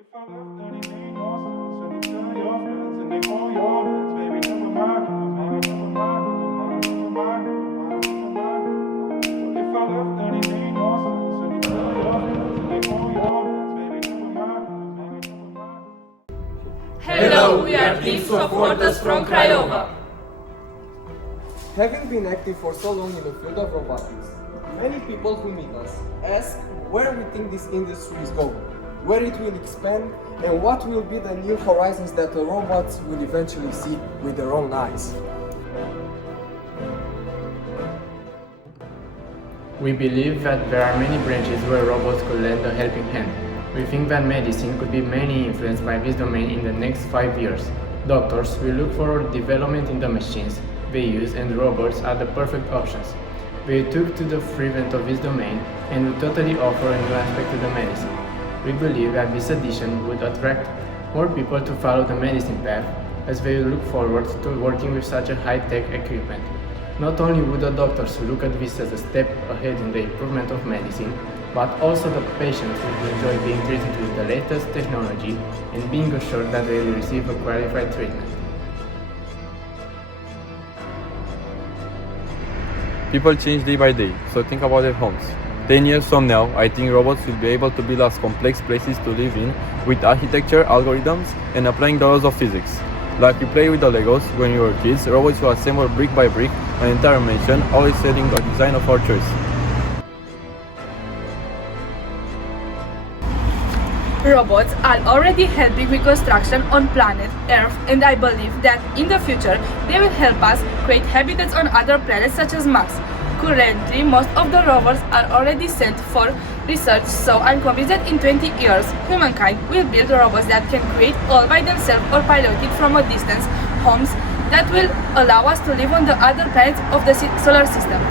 If I left anything more sense, and you tell your friends, and they call your hands, baby, never mind, never mind, never mind, never mind, never mind, never mind, never mind. If I left anything more sense, and you tell your friends, and they call your hands, baby, never mind, never mind, never mind. Hello, we are team SoftHoarders from Craiova. Having been active for so long in the field of robotics, many people who meet us ask where we think this industry is going, where it will expand, and what will be the new horizons that the robots will eventually see with their own eyes. We believe that there are many branches where robots could lend a helping hand. We think that medicine could be mainly influenced by this domain in the next 5 years. Doctors will look for development in the machines they use, and robots are the perfect options. We took to the forefront of this domain and will totally offer a new aspect to the medicine. We believe that this addition would attract more people to follow the medicine path, as they look forward to working with such a high-tech equipment. Not only would the doctors look at this as a step ahead in the improvement of medicine, but also the patients would enjoy being treated with the latest technology and being assured that they will receive a qualified treatment. People change day by day, so think about their homes. 10 years from now, I think robots will be able to build us complex places to live in with architecture, algorithms, and applying the laws of physics. Like we play with the Legos when we were kids, robots will assemble brick by brick an entire mansion, always setting a design of our choice. Robots are already helping with construction on planet Earth, and I believe that in the future they will help us create habitats on other planets such as Mars. Currently, most of the rovers are already sent for research, so I'm convinced that in 20 years, humankind will build robots that can create all by themselves or piloted from a distance homes that will allow us to live on the other planets of the solar system.